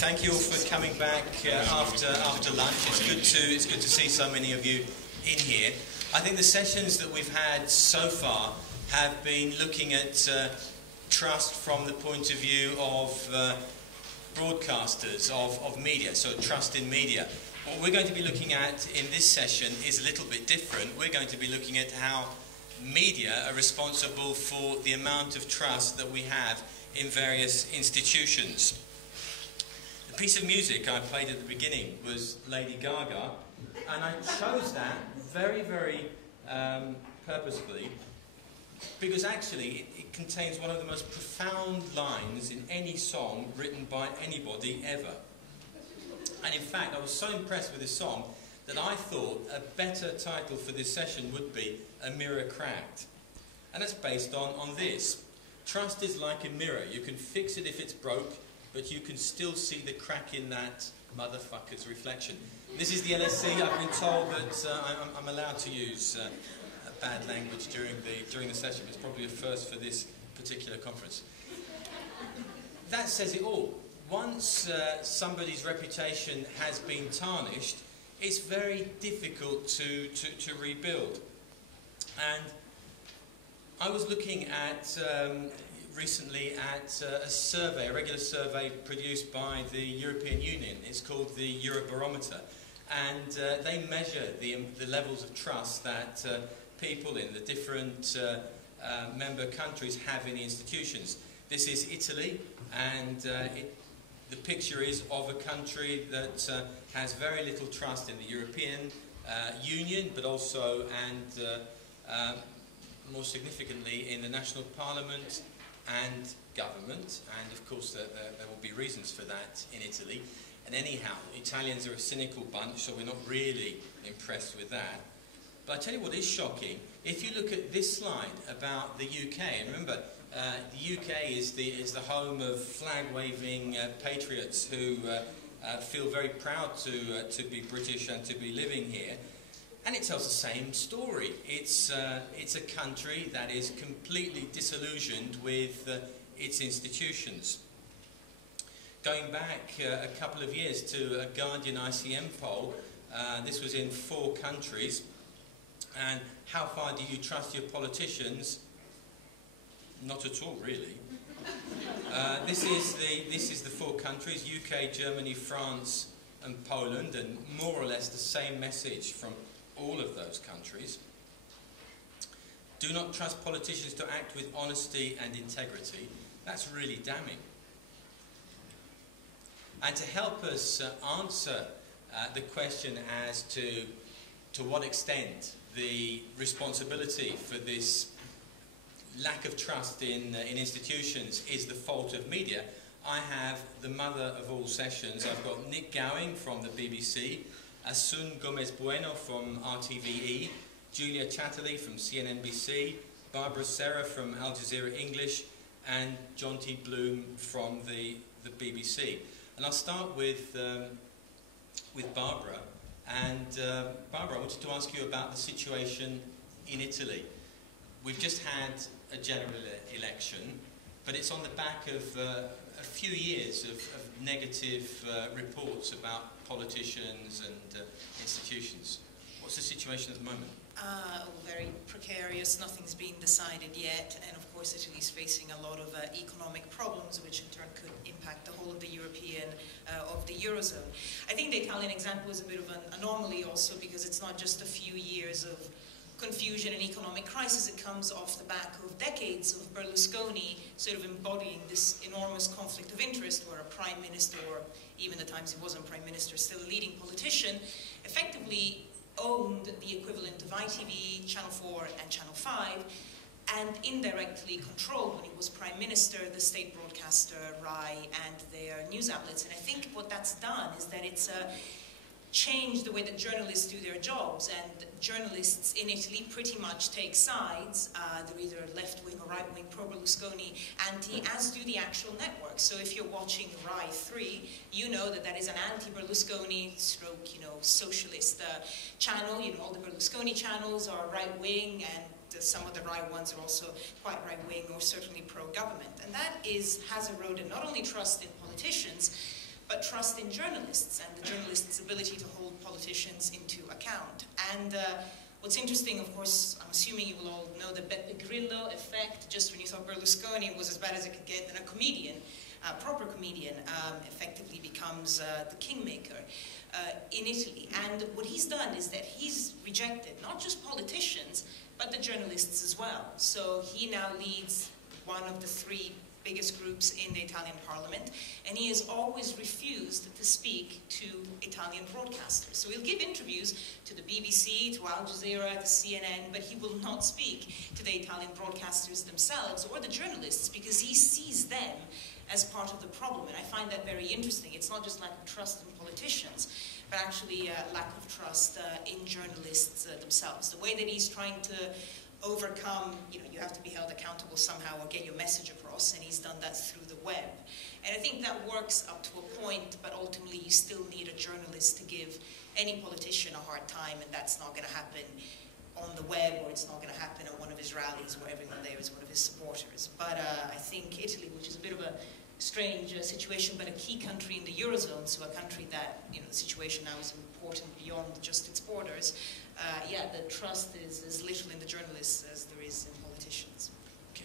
Thank you all for coming back after lunch. It's good to see so many of you in here. I think the sessions that we've had so far have been looking at trust from the point of view of broadcasters, of media, so trust in media. What we're going to be looking at in this session is a little bit different. We're going to be looking at how media are responsible for the amount of trust that we have in various institutions. The piece of music I played at the beginning was Lady Gaga, and I chose that very, very purposefully because actually it contains one of the most profound lines in any song written by anybody ever. And in fact, I was so impressed with this song that I thought a better title for this session would be A Mirror Cracked. And that's based on this. Trust is like a mirror. You can fix it if it's broke, but you can still see the crack in that motherfucker's reflection. This is the LSE. I've been told that I'm allowed to use bad language during the session. It's probably a first for this particular conference. That says it all. Once somebody's reputation has been tarnished, it's very difficult to rebuild. And I was looking at recently at a regular survey produced by the European Union. It's called the Eurobarometer, and they measure the levels of trust that people in the different member countries have in the institutions. This is Italy, and the picture is of a country that has very little trust in the European Union, but also and more significantly in the national parliament and government, and of course there will be reasons for that in Italy. And anyhow, Italians are a cynical bunch, so we're not really impressed with that. But I tell you what is shocking, if you look at this slide about the UK, and remember, the UK is the home of flag-waving patriots who feel very proud to be British and to be living here. And it tells the same story. It's a country that is completely disillusioned with its institutions. Going back a couple of years to a Guardian ICM poll, this was in 4 countries, and how far do you trust your politicians? Not at all, really. This is the 4 countries: UK, Germany, France, and Poland, and more or less the same message from all of those countries. Do not trust politicians to act with honesty and integrity. That's really damning. And to help us answer the question as to what extent the responsibility for this lack of trust in institutions is the fault of media, I have the mother of all sessions. I've got Nick Gowing from the BBC, Asun Gomez-Bueno from RTVE, Julia Chatterley from CNNBC, Barbara Serra from Al Jazeera English, and Jonty Bloom from the BBC. And I'll start with Barbara. And Barbara, I wanted to ask you about the situation in Italy. We've just had a general election, but it's on the back of a few years of negative reports about politicians and institutions. What's the situation at the moment? Very precarious, nothing's been decided yet, and of course Italy's facing a lot of economic problems, which in turn could impact the whole of the of the Eurozone. I think the Italian example is a bit of an anomaly also, because it's not just a few years of confusion and economic crisis. It comes off the back of decades of Berlusconi sort of embodying this enormous conflict of interest, where a prime minister, or even the times he wasn't prime minister, still a leading politician, effectively owned the equivalent of ITV, Channel 4 and Channel 5, and indirectly controlled, when he was prime minister, the state broadcaster RAI and their news outlets. And I think what that's done is that it's changed the way that journalists do their jobs, and journalists in Italy pretty much take sides. They're either left-wing or right-wing, pro-Berlusconi, anti, as do the actual networks. So if you're watching RAI 3, you know that that is an anti-Berlusconi stroke, socialist channel. All the Berlusconi channels are right-wing, and some of the RAI ones are also quite right-wing or certainly pro-government. And that has eroded not only trust in politicians, but trust in journalists and the journalists' ability to hold politicians into account. And what's interesting, of course, I'm assuming you will all know the Beppe Grillo effect. Just when you thought Berlusconi was as bad as it could get, then a comedian, a proper comedian, effectively becomes the kingmaker in Italy. And what he's done is that he's rejected not just politicians, but the journalists as well. So he now leads one of the three biggest groups in the Italian parliament, and he has always refused to speak to Italian broadcasters. So he'll give interviews to the BBC, to Al Jazeera, to CNN, but he will not speak to the Italian broadcasters themselves or the journalists, because he sees them as part of the problem. And I find that very interesting. It's not just lack of trust in politicians, but actually lack of trust in journalists themselves. The way that he's trying to overcome, you have to be held accountable somehow or get your message across, and he's done that through the web. And I think that works up to a point, but ultimately you still need a journalist to give any politician a hard time, and that's not going to happen on the web, or it's not going to happen at one of his rallies where everyone there is one of his supporters. But I think Italy, which is a bit of a strange situation, but a key country in the Eurozone, so a country that, the situation now is important beyond just its borders, the trust is as little in the journalists as there is in politicians.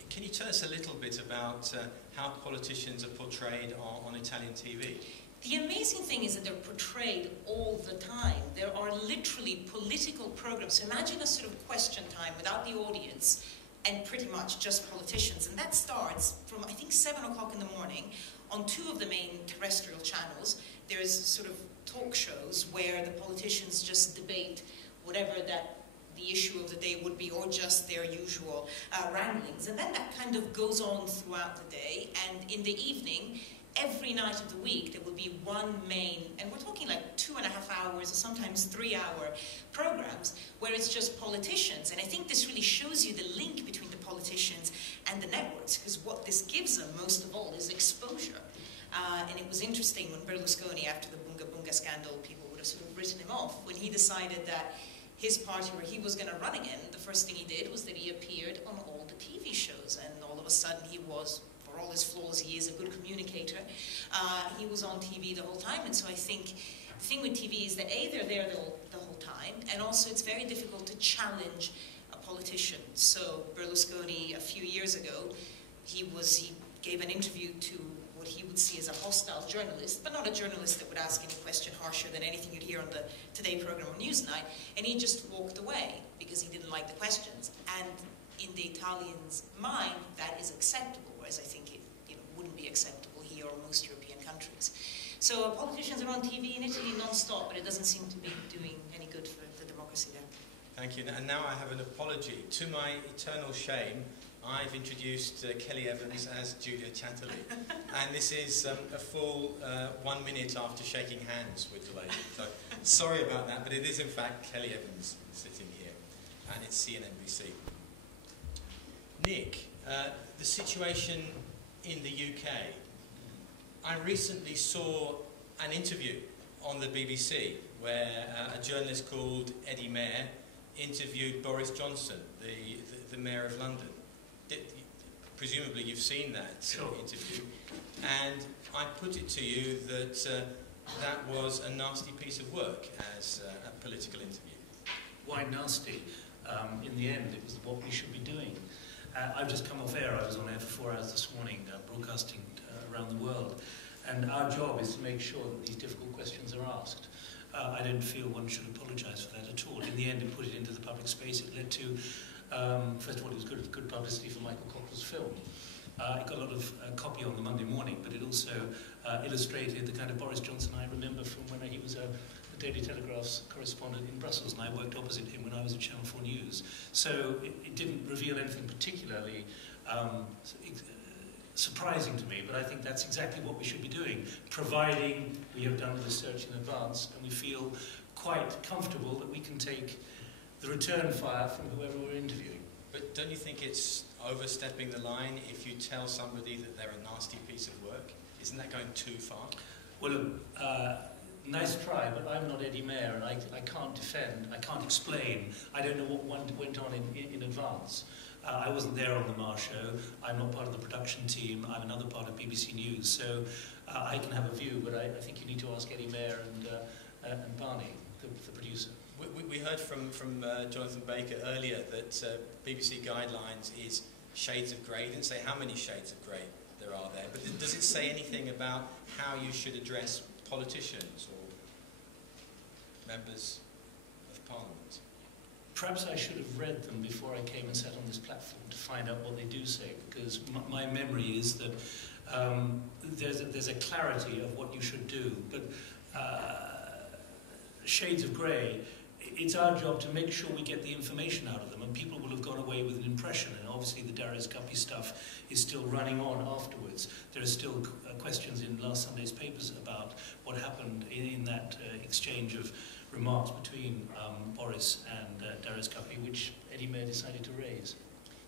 Can you tell us a little bit about how politicians are portrayed on Italian TV? The amazing thing is that they're portrayed all the time. There are literally political programs. So imagine a sort of question time without the audience and pretty much just politicians. And that starts from, I think, 7 o'clock in the morning on 2 of the main terrestrial channels. There's sort of talk shows where the politicians just debate whatever that the issue of the day would be, or just their usual wranglings. And then that kind of goes on throughout the day. And in the evening, every night of the week, there will be one main, and we're talking like 2.5 hours or sometimes 3-hour programs where it's just politicians. And I think this really shows you the link between the politicians and the networks, because what this gives them most of all is exposure. And it was interesting when Berlusconi, after the Bunga Bunga scandal, people would have sort of written him off, when he decided that his party, where he was going to run again, the first thing he did was that he appeared on all the TV shows, and all of a sudden he was, for all his flaws, he is a good communicator. He was on TV the whole time, and so I think the thing with TV is that A, they're there the whole time, and also it's very difficult to challenge a politician. So Berlusconi, a few years ago, he gave an interview to what he would see as a hostile journalist, but not a journalist that would ask any question harsher than anything you'd hear on the Today program on Newsnight, and he just walked away because he didn't like the questions. And in the Italians' mind, that is acceptable, whereas I think it wouldn't be acceptable here or most European countries. So politicians are on TV in Italy non-stop, but it doesn't seem to be doing any good for the democracy there. Thank you. And now I have an apology. To my eternal shame, I've introduced Kelly Evans as Julia Chatterley. And this is a full 1 minute after shaking hands with the lady. So sorry about that, but it is in fact Kelly Evans sitting here. And it's CNBC. Nick, the situation in the UK. I recently saw an interview on the BBC where a journalist called Eddie Mair interviewed Boris Johnson, the Mayor of London. Presumably you've seen that interview, and I put it to you that that was a nasty piece of work as a political interview. Why nasty? In the end, it was what we should be doing. I've just come off air. I was on air for 4 hours this morning, broadcasting around the world, and our job is to make sure that these difficult questions are asked. I don't feel one should apologise for that at all. In the end, it put it into the public space. It led to first of all, it was good publicity for Michael Cockerell's film. It got a lot of copy on the Monday morning, but it also illustrated the kind of Boris Johnson I remember from when he was the Daily Telegraph's correspondent in Brussels, and I worked opposite him when I was at Channel 4 News. So it didn't reveal anything particularly surprising to me, but I think that's exactly what we should be doing, providing we have done the research in advance and we feel quite comfortable that we can take the return fire from whoever we're interviewing. But don't you think it's overstepping the line if you tell somebody that they're a nasty piece of work? Isn't that going too far? Well, nice try, but I'm not Eddie Mair, and I can't defend, I can't explain. I don't know what went on in advance. I wasn't there on the Mar show. I'm not part of the production team. I'm another part of BBC News. So I can have a view, but I think you need to ask Eddie Mayer and Barney, the producer. We heard from Jonathan Baker earlier that BBC Guidelines is shades of grey. It didn't say how many shades of grey there are there, but does it say anything about how you should address politicians or members of Parliament? Perhaps I should have read them before I came and sat on this platform to find out what they do say, because my memory is that there's a clarity of what you should do, but shades of grey, it's our job to make sure we get the information out of them, and people will have gone away with an impression, and obviously the Darius Guppy stuff is still running on afterwards. There are still questions in last Sunday's papers about what happened in that exchange of remarks between Boris and Darius Guppy, which Eddie Mayer decided to raise.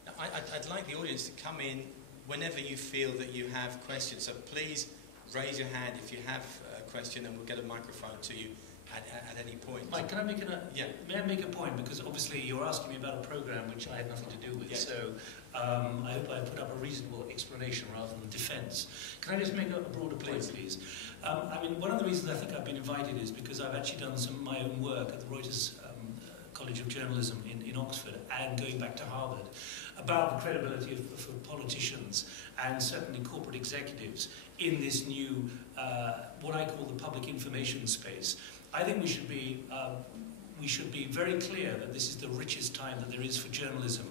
Now, I'd like the audience to come in whenever you feel that you have questions, so please raise your hand if you have a question, and we'll get a microphone to you at any point. Mike, can I make may I make a point? Because obviously you're asking me about a programme which I had nothing to do with, yes. So I hope I put up a reasonable explanation rather than defence. Can I just make a broader point, please? I mean, one of the reasons I think I've been invited is because I've actually done some of my own work at the Reuters College of Journalism in Oxford, and going back to Harvard, about the credibility of politicians and certainly corporate executives in this new, what I call the public information space. I think we should be very clear that this is the richest time that there is for journalism.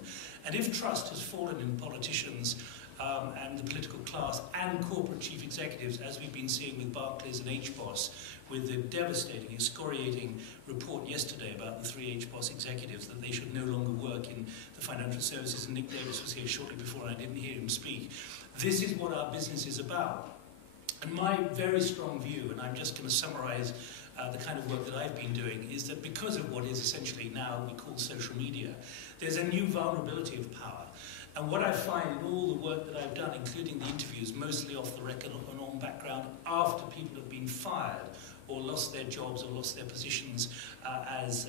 And if trust has fallen in politicians and the political class and corporate chief executives, as we've been seeing with Barclays and HBOS, with the devastating, excoriating report yesterday about the 3 HBOS executives, that they should no longer work in the financial services, and Nick Davis was here shortly before and I didn't hear him speak. This is what our business is about. And my very strong view, and I'm just going to summarise the kind of work that I've been doing, is that because of what is essentially now we call social media, there's a new vulnerability of power. And what I find in all the work that I've done, including the interviews, mostly off the record and on background, after people have been fired or lost their jobs or lost their positions as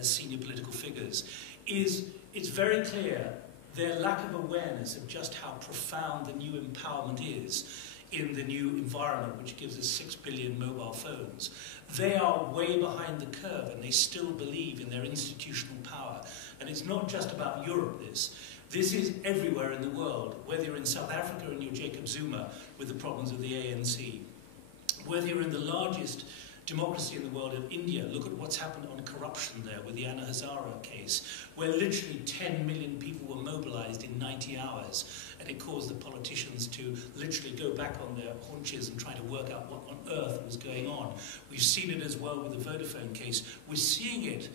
senior political figures, is it's very clear their lack of awareness of just how profound the new empowerment is in the new environment, which gives us 6 billion mobile phones. They are way behind the curve, and they still believe in their institutional power. And it's not just about Europe, this is everywhere in the world, whether you're in South Africa and you're Jacob Zuma with the problems of the ANC, whether you're in the largest democracy in the world of India, look at what's happened on corruption there with the Anna Hazara case, where literally 10 million people were mobilized in 90 hours, and it caused the politicians to literally go back on their haunches and try to work out what on earth was going on. We've seen it as well with the Vodafone case. We're seeing it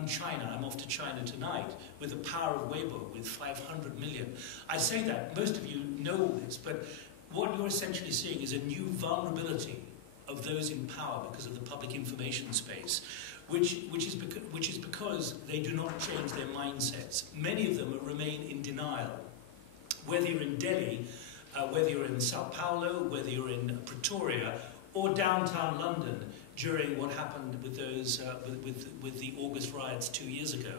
in China. I'm off to China tonight with the power of Weibo with 500 million. I say that, most of you know all this, but what you're essentially seeing is a new vulnerability of those in power because of the public information space, which is because they do not change their mindsets. Many of them remain in denial. Whether you're in Delhi, whether you're in Sao Paulo, whether you're in Pretoria, or downtown London during what happened with those with the August riots 2 years ago,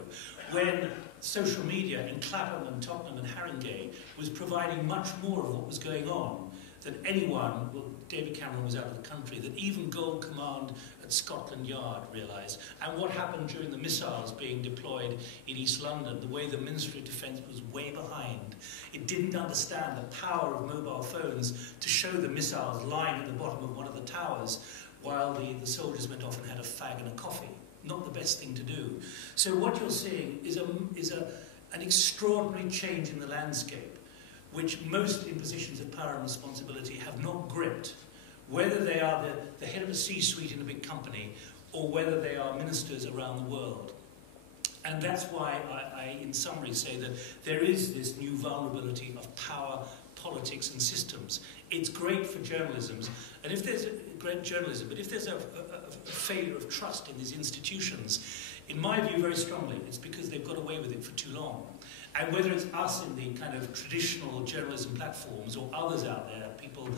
when social media in Clapham and Tottenham and Haringey was providing much more of what was going on than anyone, well, David Cameron was out of the country, that even Gold Command at Scotland Yard realised. And what happened during the missiles being deployed in East London, the way the Ministry of Defence was way behind. It didn't understand the power of mobile phones to show the missiles lying at the bottom of one of the towers while the soldiers went off and had a fag and a coffee. Not the best thing to do. So what you're seeing is an extraordinary change in the landscape, which most in positions of power and responsibility have not gripped, whether they are the head of a C-suite in a big company or whether they are ministers around the world. And that's why I in summary, say that there is this new vulnerability of power, politics and systems. It's great for journalism, and if there's great journalism, but if there's a failure of trust in these institutions, in my view very strongly, it's because they've got away with it for too long. And whether it's us in the kind of traditional journalism platforms or others out there, people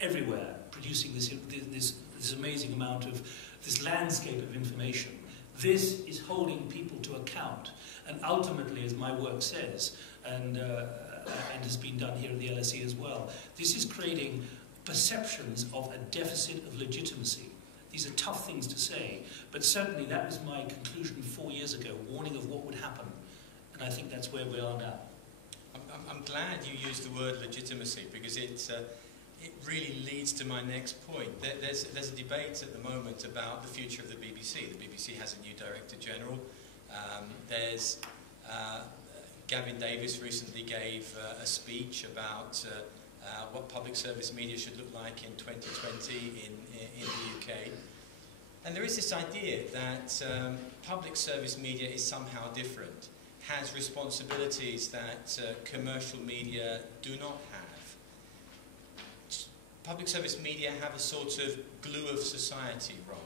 everywhere producing this amazing amount of this landscape of information, This is holding people to account. And ultimately, as my work says, and has been done here at the LSE as well, this is creating perceptions of a deficit of legitimacy. These are tough things to say, but certainly that was my conclusion 4 years ago, warning of what would happen. And I think that's where we are now. I'm glad you used the word legitimacy, because it really leads to my next point. There's a debate at the moment about the future of the BBC. The BBC has a new Director General. Gavin Davis recently gave a speech about what public service media should look like in 2020 in the UK. And there is this idea that public service media is somehow different, has responsibilities that commercial media do not have. Public service media have a sort of glue of society role.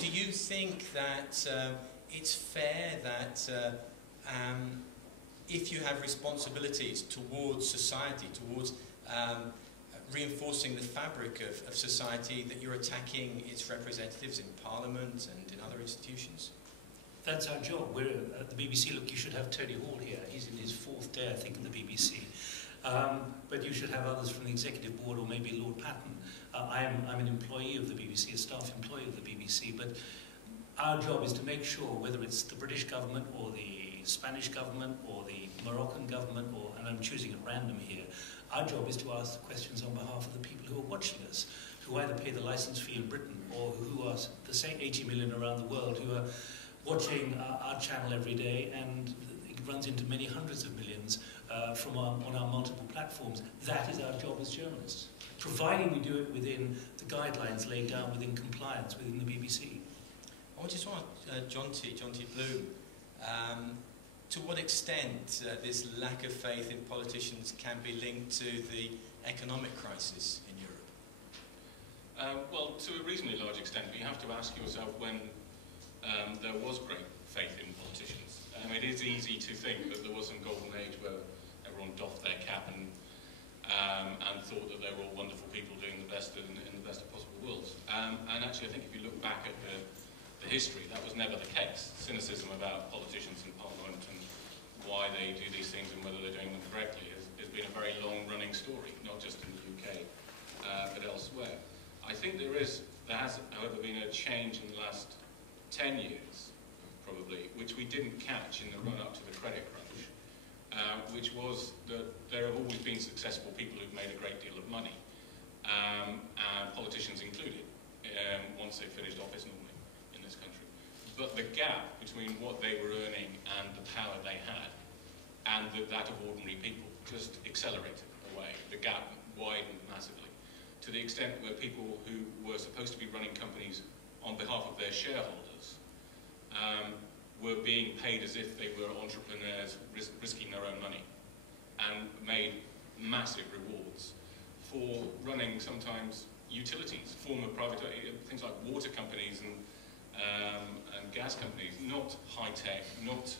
Do you think that it's fair that if you have responsibilities towards society, towards reinforcing the fabric of society, that you're attacking its representatives in Parliament and in other institutions? That's our job. We're at the BBC. Look, you should have Tony Hall here. He's in his 4th day, I think, in the BBC. But you should have others from the Executive Board, or maybe Lord Patton. I'm an employee of the BBC, a staff employee of the BBC, but our job is to make sure, whether it's the British government or the Spanish government or the Moroccan government, and I'm choosing at random here, our job is to ask the questions on behalf of the people who are watching us, who either pay the licence fee in Britain or who are the same 80 million around the world who are watching our channel every day, and it runs into many hundreds of millions on our multiple platforms. That is our job as journalists, providing we do it within the guidelines laid down within compliance within the BBC. I just want Jonty Bloom, to what extent this lack of faith in politicians can be linked to the economic crisis in Europe? Well, to a reasonably large extent, but you have to ask yourself when there was great faith in politicians. It is easy to think that there was some golden age where everyone doffed their cap and thought that they were all wonderful people doing the best in the best of possible worlds. And actually, I think if you look back at the history, that was never the case. Cynicism about politicians in Parliament and why they do these things and whether they're doing them correctly has been a very long-running story, not just in the UK, but elsewhere. I think there has, however, been a change in the last 10 years, probably, which we didn't catch in the run-up to the credit crunch, which was that there have always been successful people who've made a great deal of money, politicians included, once they finished office normally in this country. But the gap between what they were earning and the power they had, and that of ordinary people, just accelerated away. The gap widened massively, to the extent where people who were supposed to be running companies on behalf of their shareholders were being paid as if they were entrepreneurs risking their own money, and made massive rewards for running sometimes utilities, former private things like water companies and gas companies, not high-tech, not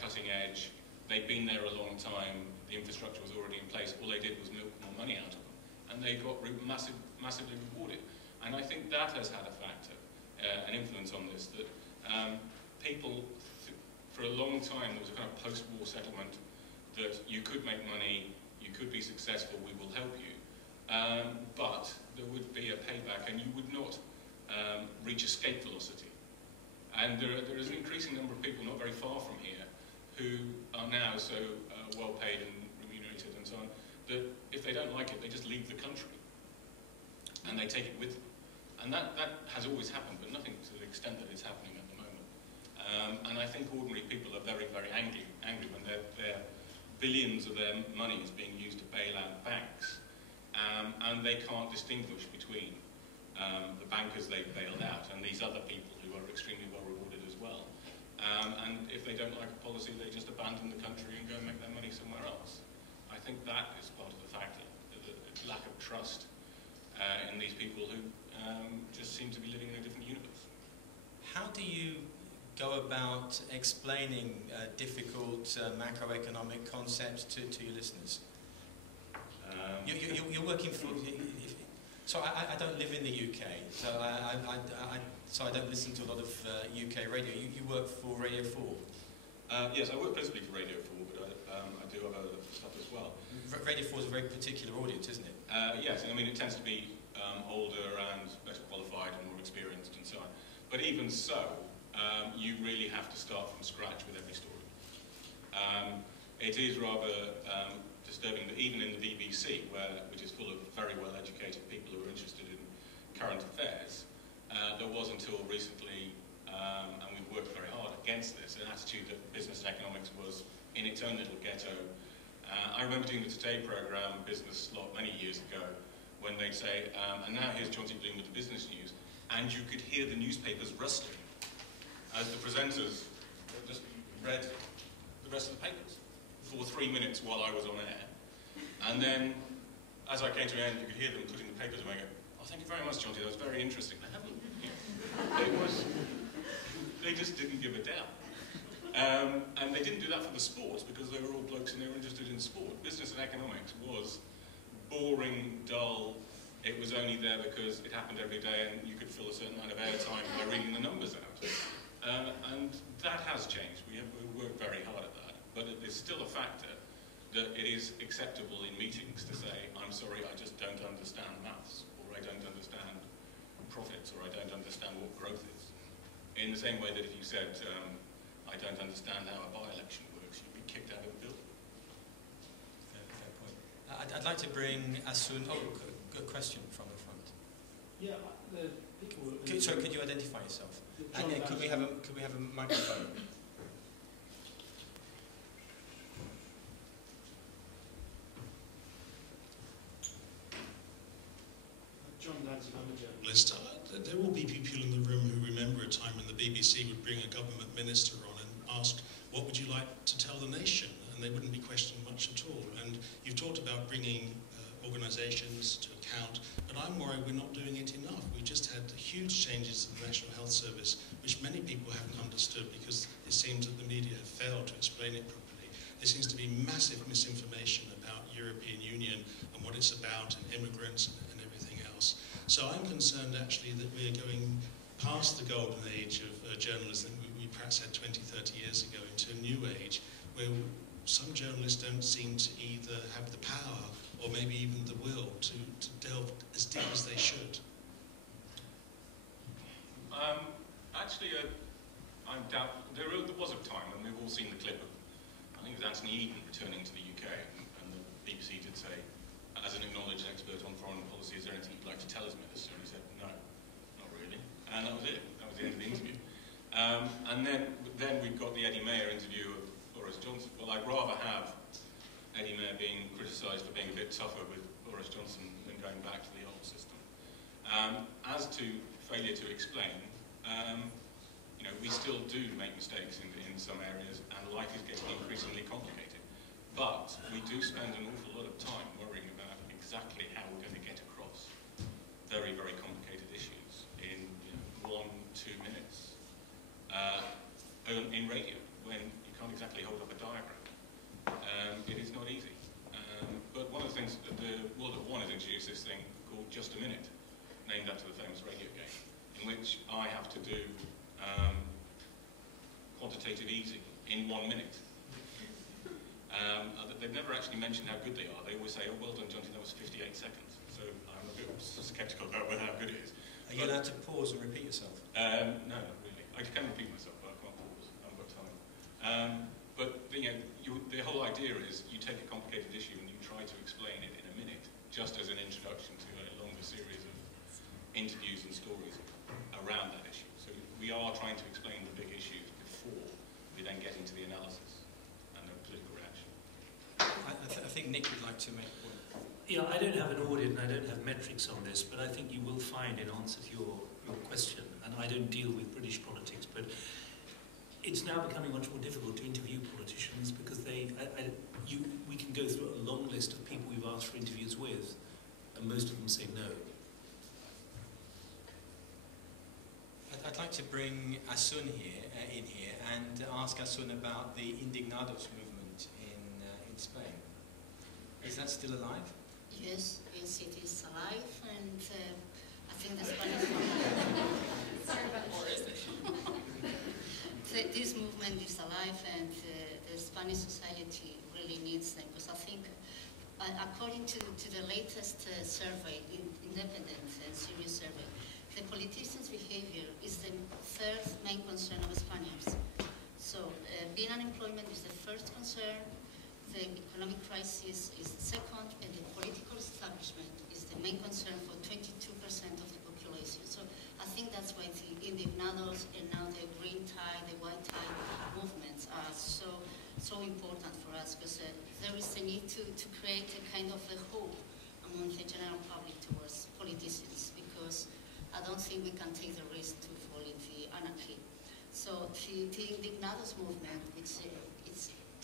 cutting edge. They'd been there a long time, the infrastructure was already in place, all they did was milk more money out of them, and they got massively rewarded. And I think that has had a factor, an influence on this, that people, for a long time, there was a kind of post-war settlement that you could make money, you could be successful, we will help you, but there would be a payback, and you would not reach escape velocity. And there is an increasing number of people not very far from here who are now so well paid and remunerated and so on, that if they don't like it, they just leave the country and they take it with them. And that has always happened, but nothing to the extent that it's happening at the moment. And I think ordinary people are very, very angry when their billions of their money is being used to bail out banks, and they can't distinguish between the bankers they've bailed out and these other people who are extremely well rewarded as well. And if they don't like a policy, they just abandon the country and go and make their money somewhere else. I think that is part of the factor, the lack of trust in these people who just seem to be living in a different universe. How do you go about explaining difficult macroeconomic concepts to your listeners? You're working for... So I don't live in the UK, so So I don't listen to a lot of UK radio. You work for Radio 4? Yes, I work principally for Radio 4, but I do have other stuff as well. Radio 4 is a very particular audience, isn't it? Yes, I mean, it tends to be older and better qualified and more experienced and so on. But even so, you really have to start from scratch with every story. It is rather disturbing that even in the BBC, which is full of very well-educated people who are interested in current affairs, there was until recently, and we've worked very hard against this, an attitude that business and economics was in its own little ghetto. I remember doing the Today programme, Business Slot, many years ago, when they'd say, and now here's Jonty Bloom with the business news, and you could hear the newspapers rustling as the presenters just read the rest of the papers for 3 minutes while I was on air. And then, as I came to an end, you could hear them putting the papers away and go, "Oh, thank you very much, Jonty, that was very interesting." I haven't, they just didn't give a damn. And they didn't do that for the sports, because they were all blokes and they were interested in sport. Business and economics was boring, dull. It was only there because it happened every day and you could fill a certain amount of airtime by reading the numbers out. And that has changed. We worked very hard at that. But it is still a factor that it is acceptable in meetings to say, "I'm sorry, I just don't understand maths," or "I don't understand profits," or "I don't understand what growth is." In the same way that if you said, "I don't understand how a by-election works," you'd be kicked out of the building. Fair point. I'd like to bring Asun. Oh, good question from the front. Yeah, the people. Sorry, could you identify yourself? And could we have a microphone? Journalist. There will be people in the room who remember a time when the BBC would bring a government minister on and ask, "What would you like to tell the nation?" And they wouldn't be questioned much at all. And you've talked about bringing organisations to account, but I'm worried we're not doing it enough. We just had huge changes in the National Health Service, which many people haven't understood because it seems that the media have failed to explain it properly. There seems to be massive misinformation about European Union and what it's about and immigrants and everything else. So I'm concerned actually that we're going past the golden age of journalism we perhaps had 20, 30 years ago into a new age where some journalists don't seem to either have the power or maybe even the will to delve as deep as they should. Actually, I doubt there was a time when we've all seen the clip of, I think it was Anthony Eden returning to the UK, and the BBC did say, as an acknowledged expert on foreign policy, "Is there anything you'd like to tell us, Minister?" And he said, "No, not really." And that was it. That was the end of the interview. And then we've got the Eddie Mayer interview of Boris Johnson. Well, I'd rather have Eddie Mayer being criticised for being a bit tougher with Boris Johnson than going back to the old system. As to failure to explain, we still do make mistakes in some areas, and life is getting increasingly complicated. But we do spend an awful lot of time worrying about exactly how we're going to get across very, very complicated issues in 1-2 minutes in radio, when you can't exactly hold up a diagram. It is not easy. But one of the things that the World at One has introduced this thing called Just a Minute, named after the famous radio game, in which I have to do quantitative easing in 1 minute. They've never actually mentioned how good they are. They always say, "Oh, well done, Jonty, that was 58 seconds." So I'm a bit sceptical about how good it is. Are you allowed to pause and repeat yourself? No, not really. I can repeat myself, but I can't pause. I haven't got time. But the whole idea is you take a complicated issue and you try to explain it in a minute, just as an introduction to a longer series of interviews and stories around that issue. So we are trying to explain the big issues before we then get into the analysis and the political reaction. I think Nick would like to make a point. Yeah, I don't have an audit and I don't have metrics on this, but I think you will find in answer to your question, and I don't deal with British politics, but it's now becoming much more difficult to interview politicians because we can go through a long list of people we've asked for interviews with, and most of them say no. I'd like to bring Asun in here and ask Asun about the Indignados movement in Spain. Is that still alive? Yes, it is alive, and I think the Spanish Sorry about that. Or is it? This movement is alive, and the Spanish society really needs them, because I think, according to the latest survey, independent and serious survey, the politicians' behavior is the third main concern of Spaniards. So being unemployment is the first concern, the economic crisis is the second, and the political establishment is the main concern for 22% of the population. So I think that's why the Indignados and now the green tie, the white tie movements are so important for us, because there is a need to create a kind of a hope among the general public towards politicians, because I don't think we can take the risk to fall in the anarchy. So the Indignados movement, it's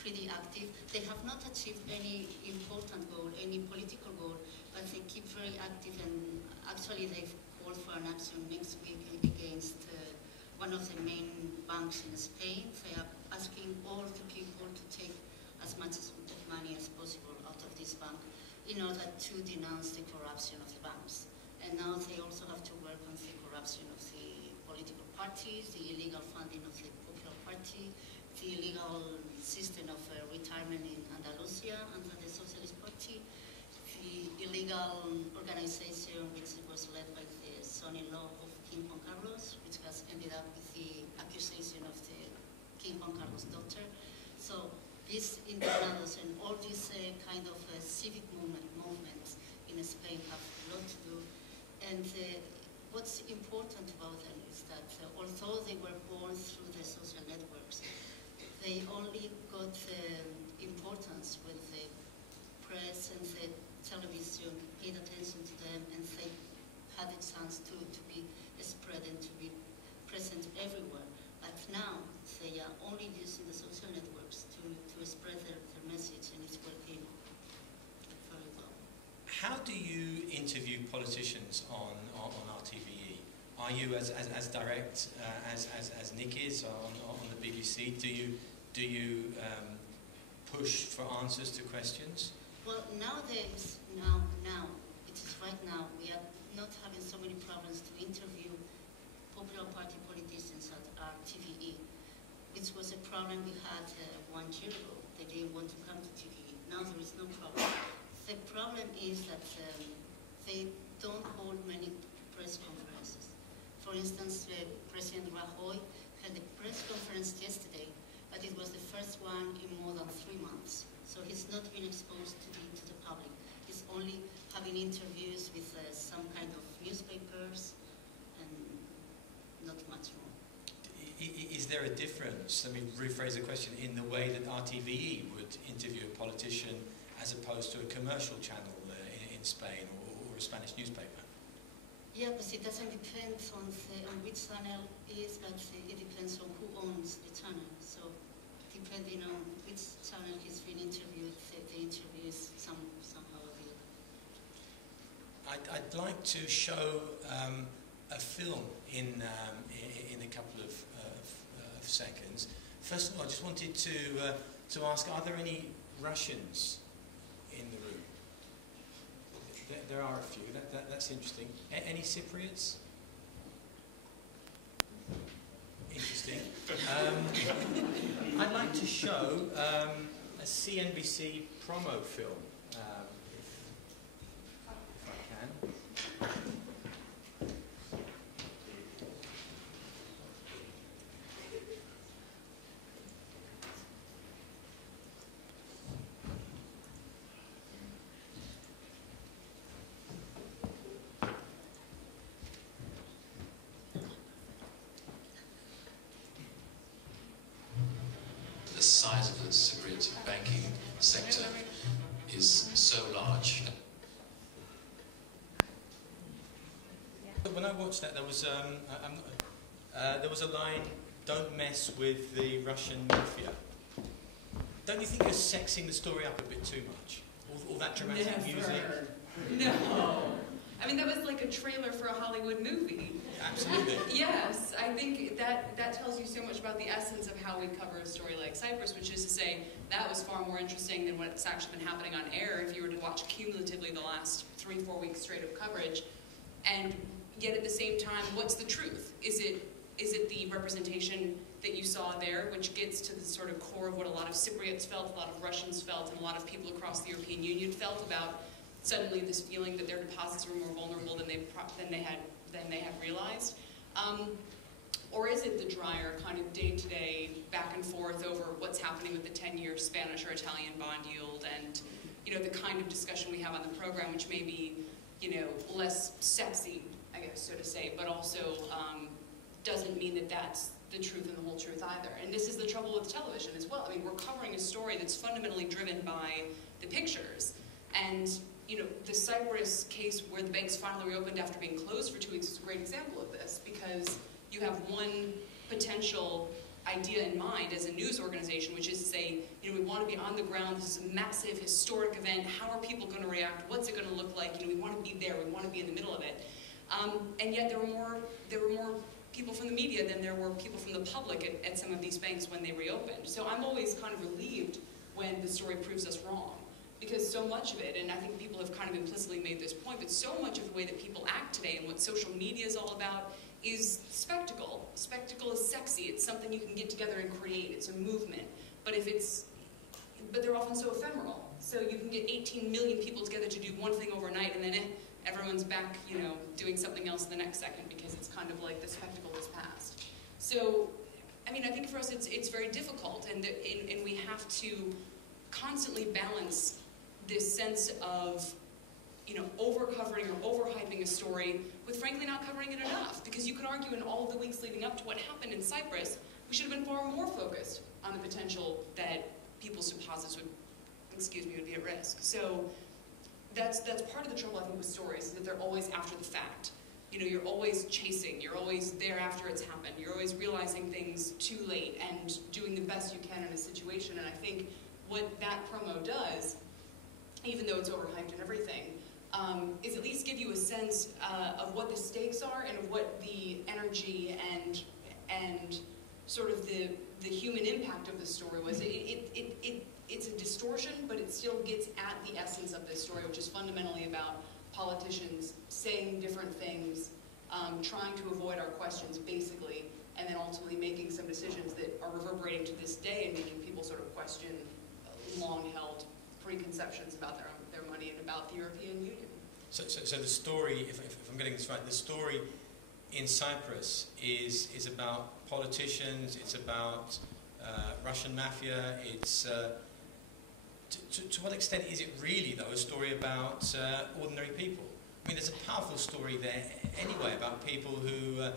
pretty active. They have not achieved any important goal, any political goal, but they keep very active, and actually they've called for an action next week against one of the main banks in Spain. They are asking all the people to take as much money as possible out of this bank in order to denounce the corruption of the banks. And now they also have to work on the corruption of the political parties, the illegal funding of the Popular Party, the illegal system of retirement in Andalusia under the Socialist Party, the illegal organization which was led by the son-in-law of King Juan Carlos, which has ended up with the accusation of the King Juan Carlos' daughter. So these Indignados and all these kind of civic movements in Spain have a lot to do. And what's important about them is that although they were born through the social networks, they only got importance when the press and the television paid attention to them, and they had a chance to be spread and to be present everywhere. But now they are only using the social networks to spread their message, and it's working very well. How do you interview politicians on RTVE? Are you as direct as Nick is on the BBC? Do you push for answers to questions? Well, nowadays, it is right now, we are not having so many problems to interview Popular Party politicians at RTVE, which was a problem we had 1 year ago. They didn't want to come to TVE. Now there is no problem. The problem is that they don't hold many press conferences. For instance, President Rajoy had a press conference yesterday, but it was the first one in more than 3 months. So he's not been exposed to the public. He's only having interviews with some kind of newspapers and not much more. Is there a difference, let me rephrase the question, in the way that RTVE would interview a politician as opposed to a commercial channel in Spain or a Spanish newspaper? Yeah, but it doesn't depend on which channel it is, but it depends on who owns the channel. So depending on which channel he's been interviewed, the interview is somehow available. I'd like to show a film in a couple of seconds. First of all, I just wanted to ask, are there any Russians in the room? There are a few. That's interesting. Any Cypriots? Interesting. I'd like to show a CNBC promo film, if I can. The size of the Cypriot banking sector is so large. When I watched that, there was a line, "Don't mess with the Russian mafia." Don't you think you're sexing the story up a bit too much? All that dramatic music? No. I mean, that was like a trailer for a Hollywood movie. Absolutely. Yes, I think that tells you so much about the essence of how we cover a story like Cyprus, which is to say that was far more interesting than what's actually been happening on air if you were to watch cumulatively the last 3-4 weeks straight of coverage. And yet at the same time, what's the truth? Is it the representation that you saw there, which gets to the sort of core of what a lot of Cypriots felt, a lot of Russians felt, and a lot of people across the European Union felt about suddenly this feeling that their deposits were more vulnerable than they had realized? Or is it the drier kind of day-to-day back and forth over what's happening with the 10-year Spanish or Italian bond yield, and the kind of discussion we have on the program, which may be less sexy, I guess, so to say, but also doesn't mean that that's the truth and the whole truth either. And this is the trouble with television as well. I mean, we're covering a story that's fundamentally driven by the pictures. And the Cyprus case where the banks finally reopened after being closed for 2 weeks is a great example of this, because you have one potential idea in mind as a news organization, which is to say, we want to be on the ground, this is a massive historic event, how are people going to react, what's it going to look like, we want to be there, we want to be in the middle of it. And yet there were more people from the media than there were people from the public at some of these banks when they reopened. So I'm always kind of relieved when the story proves us wrong, because so much of it, and I think people have kind of implicitly made this point, but so much of the way that people act today and what social media is all about is spectacle. Spectacle is sexy. It's something you can get together and create. It's a movement. But they're often so ephemeral. So you can get 18 million people together to do one thing overnight, and then everyone's back, doing something else the next second, because it's kind of like the spectacle is past. So, I mean, I think for us it's very difficult, and we have to constantly balance this sense of over-covering or over-hyping a story with frankly not covering it enough. Because you could argue in all of the weeks leading up to what happened in Cyprus, we should have been far more focused on the potential that people's deposits would be at risk. So that's part of the trouble, I think, with stories, is that they're always after the fact. You're always chasing, you're always there after it's happened, you're always realizing things too late and doing the best you can in a situation. And I think what that promo does, even though it's overhyped and everything, is at least give you a sense of what the stakes are and of what the energy and sort of the human impact of the story was. It's a distortion, but it still gets at the essence of this story, which is fundamentally about politicians saying different things, trying to avoid our questions, basically, and then ultimately making some decisions that are reverberating to this day and making people sort of question long-held preconceptions about their money and about the European Union. So the story, if I'm getting this right, the story in Cyprus is about politicians, it's about Russian mafia, it's... To what extent is it really, though, a story about ordinary people? I mean, there's a powerful story there anyway about people who are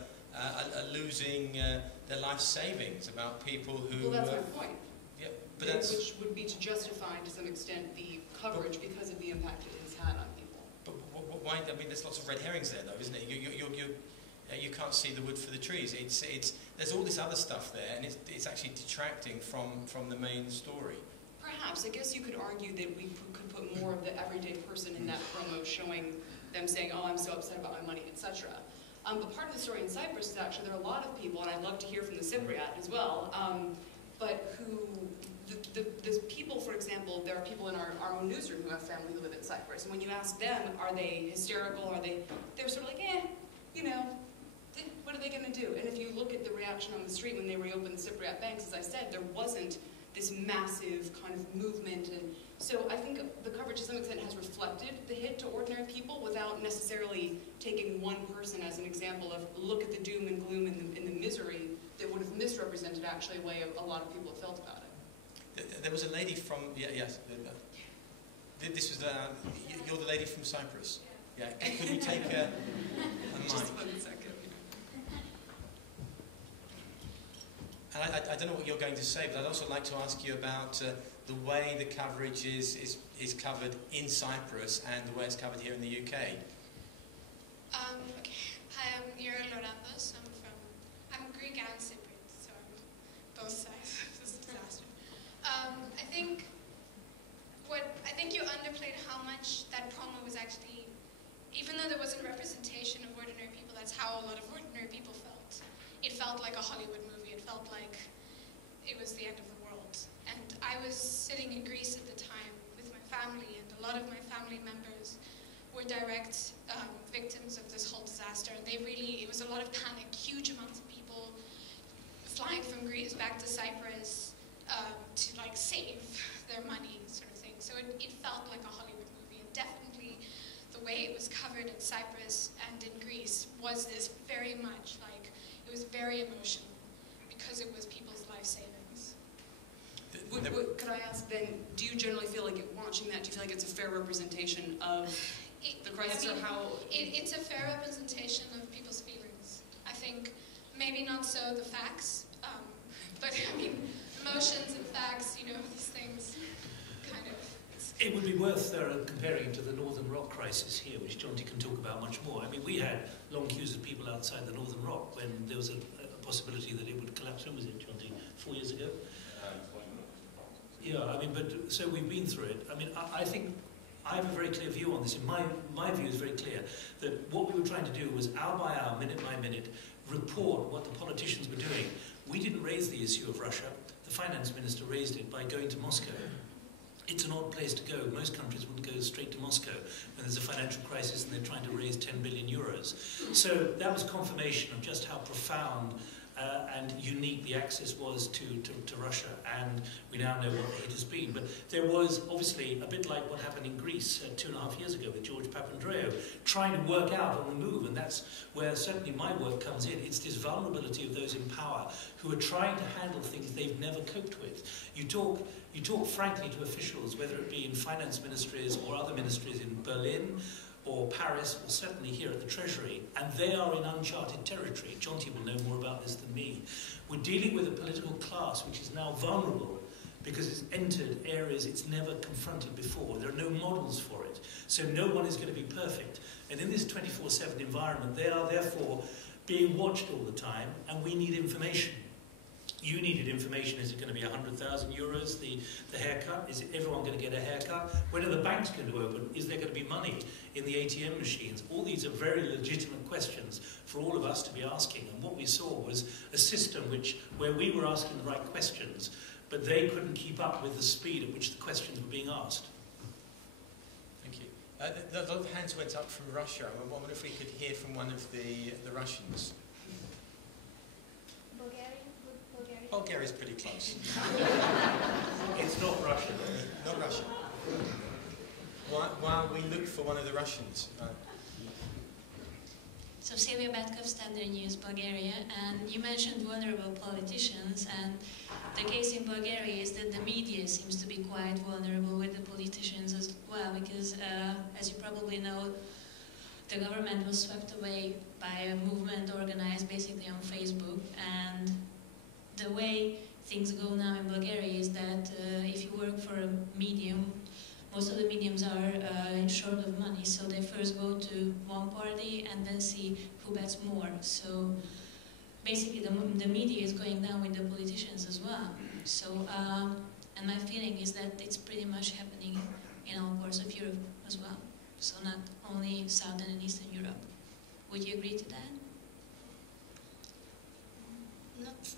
losing their life savings, about people who... Well, that's my point. Yeah, but that's... Which would be to justify, to some extent, the coverage because of the impact it has had on people. But why? I mean, there's lots of red herrings there, though, isn't it? You can't see the wood for the trees. There's all this other stuff there, and it's actually detracting from the main story. Perhaps. I guess you could argue that we could put more of the everyday person in that promo, showing them saying, oh, I'm so upset about my money, etc. But part of the story in Cyprus is actually there are a lot of people, and I'd love to hear from the Cypriot as well, but who, the people, for example, there are people in our own newsroom who have family who live in Cyprus, and when you ask them, are they hysterical, they're sort of like, what are they going to do? And if you look at the reaction on the street when they reopened the Cypriot banks, as I said, there wasn't this massive kind of movement. And so I think the coverage to some extent has reflected the hit to ordinary people without necessarily taking one person as an example of look at the doom and gloom and the misery that would have misrepresented actually the way a lot of people have felt about it. There was a lady from, yes, this was, you're the lady from Cyprus. Yeah, could you take a mic? Just 1 second. And I don't know what you're going to say, but I'd also like to ask you about the way the coverage is covered in Cyprus and the way it's covered here in the UK. Okay. Hi, I'm Ira Lorandos. I'm Greek and Cypriot, so I'm both sides of this disaster. I think you underplayed how much that promo was actually, even though there wasn't representation of ordinary people, that's how a lot of ordinary people felt. It felt like a Hollywood movie. It felt like it was the end of the world. And I was sitting in Greece at the time with my family, and a lot of my family members were direct victims of this whole disaster, and it was a lot of panic, huge amounts of people flying from Greece back to Cyprus to like save their money, sort of thing. So it felt like a Hollywood movie, and definitely the way it was covered in Cyprus and in Greece was this very much like, it was very emotional because it was people's life savings. Could I ask then, do you generally feel like watching that, do you feel like it's a fair representation of the crisis, or how? It's a fair representation of people's feelings. I think maybe not so the facts, but I mean, emotions and facts, you know, these things kind of. It would be worth comparing it to the Northern Rock crisis here, which Jonty can talk about much more. I mean, we had long queues of people outside the Northern Rock when there was a possibility that it would collapse. When was it, Jonty? 4 years ago? Yeah, I mean, but so we've been through it. I mean, I think I have a very clear view on this. And my view is very clear that what we were trying to do was hour by hour, minute by minute, report what the politicians were doing. We didn't raise the issue of Russia. The finance minister raised it by going to Moscow. It's an odd place to go. Most countries wouldn't go straight to Moscow when there's a financial crisis and they're trying to raise 10 billion euros. So that was confirmation of just how profound and unique the access was to Russia, and we now know what the hit has been. But there was obviously a bit like what happened in Greece 2.5 years ago with George Papandreou, trying to work out on the move, and that's where certainly my work comes in. It's this vulnerability of those in power who are trying to handle things they've never coped with. You talk frankly to officials, whether it be in finance ministries or other ministries in Berlin, or Paris, or certainly here at the Treasury, and they are in uncharted territory. Jonty will know more about this than me. We're dealing with a political class which is now vulnerable because it's entered areas it's never confronted before. There are no models for it, so no one is going to be perfect. And in this 24/7 environment, they are therefore being watched all the time, and we need information. You needed information. Is it going to be 100,000 euros, the haircut? Is everyone going to get a haircut? When are the banks going to open? Is there going to be money in the ATM machines? All these are very legitimate questions for all of us to be asking. And what we saw was a system where we were asking the right questions, but they couldn't keep up with the speed at which the questions were being asked. Thank you. A lot of hands went up from Russia. I wonder if we could hear from one of the Russians. Bulgaria is pretty close. It's not Russia. Not Russia. While we look for one of the Russians. So Silvia Batkov, Standard News, Bulgaria, and you mentioned vulnerable politicians, and the case in Bulgaria is that the media seems to be quite vulnerable with the politicians as well, because as you probably know, the government was swept away by a movement organized basically on Facebook, and the way things go now in Bulgaria is that if you work for a medium, most of the mediums are in short of money, so they first go to one party and then see who bets more. So basically the media is going down with the politicians as well. So, and my feeling is that it's pretty much happening in all parts of Europe as well. So not only Southern and Eastern Europe. Would you agree to that?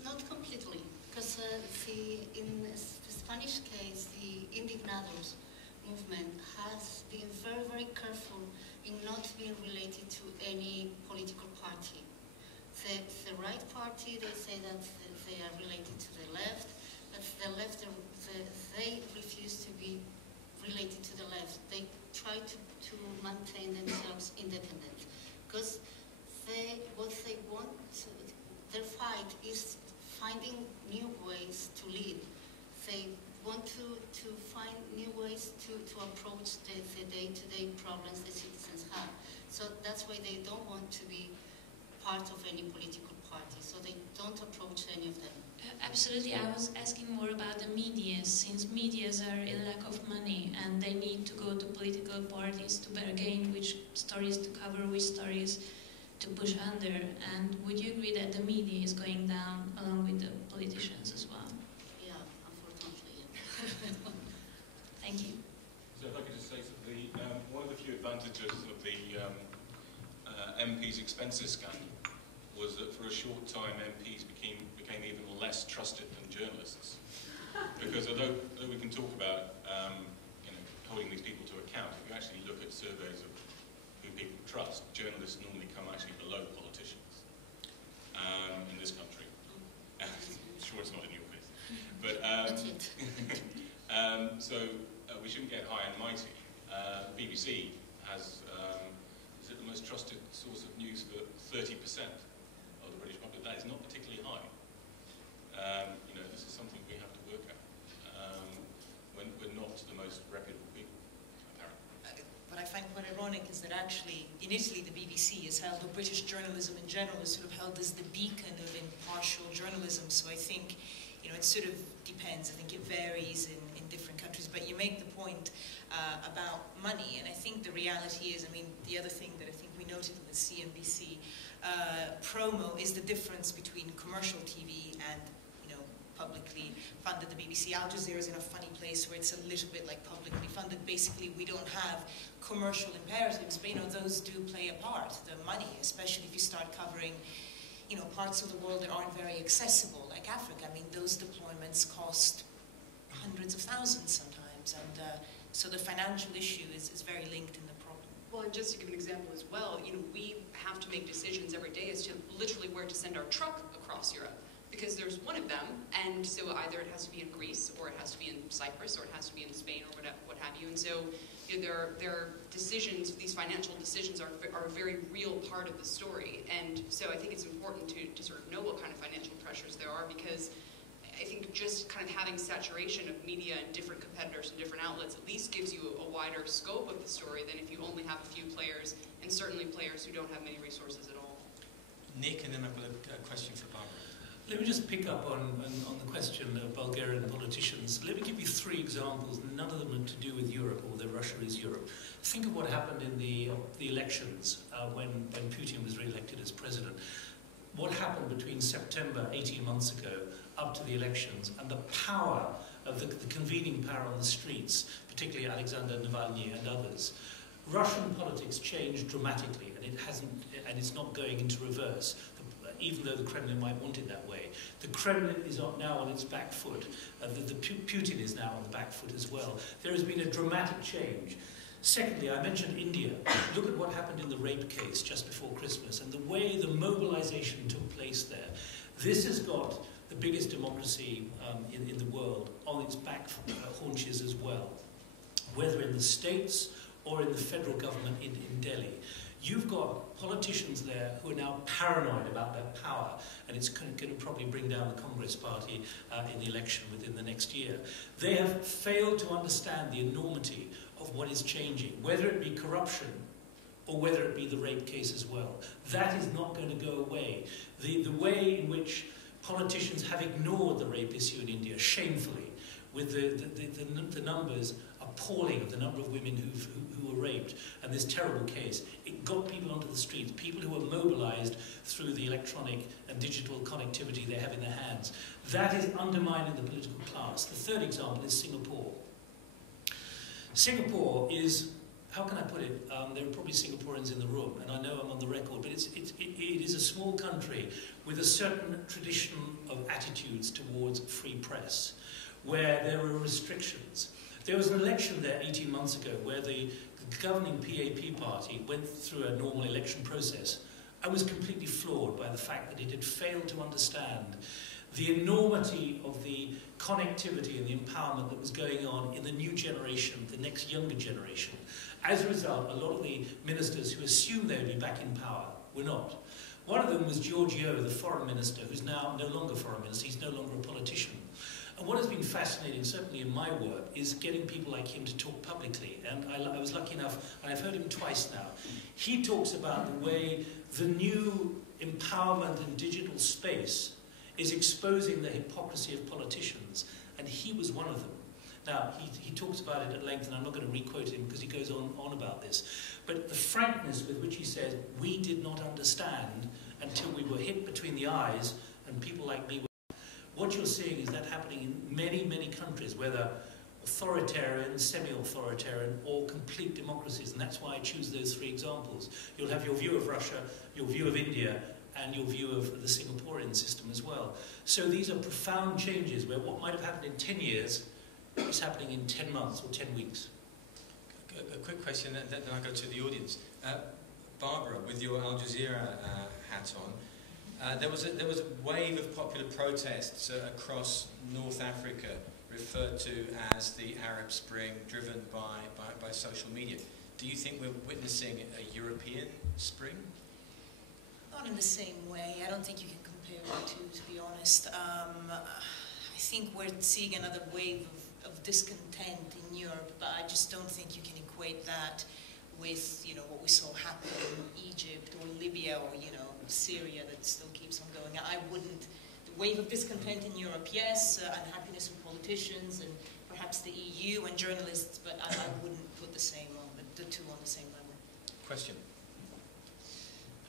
Not completely, because in the Spanish case, the Indignados movement has been very, very careful in not being related to any political party. The right party, they say that they are related to the left, but the left, they refuse to be related to the left. They try to maintain themselves independent, because what they want their fight is finding new ways to lead. They want to find new ways to approach the day-to-day problems the citizens have. So that's why they don't want to be part of any political party. So they don't approach any of them. Absolutely. I was asking more about the media, since medias are in lack of money and they need to go to political parties to bargain which stories to cover, which stories to push under, and would you agree that the media is going down along with the politicians as well? Yeah, unfortunately, yeah. Thank you. So if I could just say something, one of the few advantages of the MPs' expenses scandal was that for a short time MPs became even less trusted than journalists. Because although we can talk about holding these people to account, if you actually look at surveys of who people trust, journalists normally come actually below politicians in this country. I'm sure it's not in your case. But, so we shouldn't get high and mighty. BBC has, is it the most trusted source of news for 30% of the British public? That is not particularly high. You know, this is something we have to work at. We're not the most reputable people, apparently. What I find quite ironic is that actually, in Italy, the BBC is held, or British journalism in general is sort of held as the beacon of impartial journalism. So I think, you know, it sort of depends. I think it varies in different countries. But you make the point about money, and I think the reality is, I mean, the other thing that I think we noted in the CNBC promo is the difference between commercial TV and, you know, publicly funded. The BBC Al Jazeera is in a funny place where it's a little bit like publicly funded. Basically, we don't have commercial imperatives, but, you know, those do play a part. The money, especially if you start covering, you know, parts of the world that aren't very accessible, like Africa. I mean, those deployments cost hundreds of thousands sometimes, and so the financial issue is very linked in the problem. Well, and just to give an example as well, you know, we have to make decisions every day as to literally where to send our truck across Europe, because there's one of them, and so either it has to be in Greece, or it has to be in Cyprus, or it has to be in Spain, or what have you. And so, you know, there are decisions, these financial decisions are a very real part of the story. And so I think it's important to sort of know what kind of financial pressures there are, because I think just kind of having saturation of media and different competitors and different outlets at least gives you a wider scope of the story than if you only have a few players, and certainly players who don't have many resources at all. Nick, and then I've got a question for Barbara. Let me just pick up on the question of Bulgarian politicians. Let me give you 3 examples. None of them are to do with Europe, although Russia is Europe. Think of what happened in the elections when Putin was re-elected as president. What happened between September 18 months ago up to the elections, and the power of the convening power on the streets, particularly Alexander Navalny and others. Russian politics changed dramatically, and it's not going into reverse, even though the Kremlin might want it that way. The Kremlin is now on its back foot. Putin is now on the back foot as well. There has been a dramatic change. Secondly, I mentioned India. Look at what happened in the rape case just before Christmas, and the way the mobilization took place there. This has got the biggest democracy in the world on its back haunches as well, whether in the states or in the federal government in Delhi. You've got politicians there who are now paranoid about their power, and it's going to probably bring down the Congress party in the election within the next year. They have failed to understand the enormity of what is changing, whether it be corruption or whether it be the rape case as well. That is not going to go away. The way in which politicians have ignored the rape issue in India, shamefully, with the numbers appalling of the number of women who were raped, and this terrible case, it got people onto the streets, people who were mobilized through the electronic and digital connectivity they have in their hands. That is undermining the political class. The third example is Singapore. Singapore is, how can I put it, there are probably Singaporeans in the room, and I know I'm on the record, but it is a small country with a certain tradition of attitudes towards free press, where there are restrictions. There was an election there 18 months ago where the governing PAP party went through a normal election process and was completely floored by the fact that it had failed to understand the enormity of the connectivity and the empowerment that was going on in the new generation, the next younger generation. As a result, a lot of the ministers who assumed they would be back in power were not. One of them was Giorgio, the foreign minister, who's now no longer foreign minister, he's no longer a politician. And what has been fascinating, certainly in my work, is getting people like him to talk publicly. And I was lucky enough, and I've heard him twice now. He talks about the way the new empowerment in digital space is exposing the hypocrisy of politicians, and he was one of them. Now, he talks about it at length, and I'm not going to re-quote him because he goes on about this. But the frankness with which he says, we did not understand until we were hit between the eyes, and people like me were. What you're seeing is that happening in many, many countries, whether authoritarian, semi-authoritarian, or complete democracies, and that's why I choose those 3 examples. You'll have your view of Russia, your view of India, and your view of the Singaporean system as well. So these are profound changes where what might have happened in 10 years is happening in 10 months or 10 weeks. A quick question, then I'll go to the audience. Barbara, with your Al Jazeera hat on, there was a wave of popular protests across North Africa referred to as the Arab Spring, driven by social media. Do you think we're witnessing a European spring? Not in the same way. I don't think you can compare the two, to be honest. I think we're seeing another wave of discontent in Europe, but I just don't think you can equate that with, what we saw happen in Egypt or Libya or, Syria that still keeps on going. I wouldn't. The wave of discontent in Europe, yes, unhappiness with politicians and perhaps the EU and journalists, but I wouldn't put the two on the same level. Question.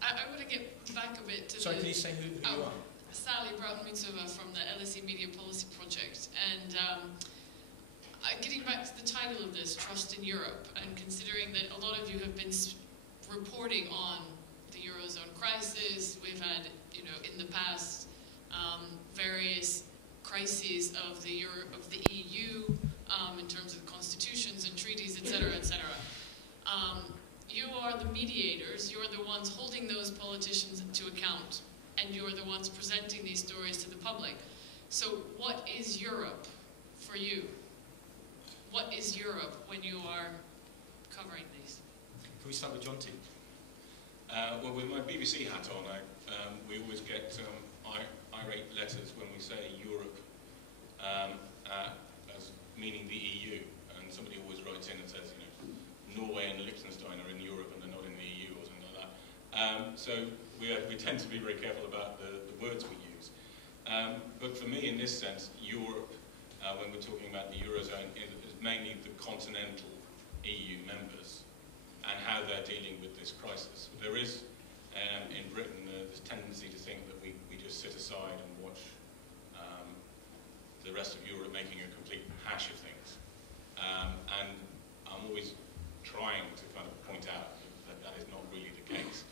I want to get back a bit to Sorry, can you say who you are? Sally Broughton-Mitsova from the LSE Media Policy Project. And getting back to the title of this, Trust in Europe, and considering that a lot of you have been reporting on the Eurozone crisis, we've had, in the past, various crises of the EU in terms of constitutions and treaties, etc., etc. You are the mediators, you're the ones holding those politicians to account, and you're the ones presenting these stories to the public. So what is Europe for you? What is Europe when you are covering these? Can we start with Jonty? Well, with my BBC hat on, we always get irate letters when we say Europe as meaning the EU, and somebody always writes in and says, Norway and Liechtenstein are in Europe and they're not in the EU or something like that. So we tend to be very careful about the words we use. But for me, in this sense, Europe, when we're talking about the Eurozone, is mainly the continental EU members and how they're dealing with this crisis. There is, in Britain, this tendency to think that we just sit aside and watch the rest of Europe making a complete hash of things. And I'm always trying to kind of point out that is not really the case.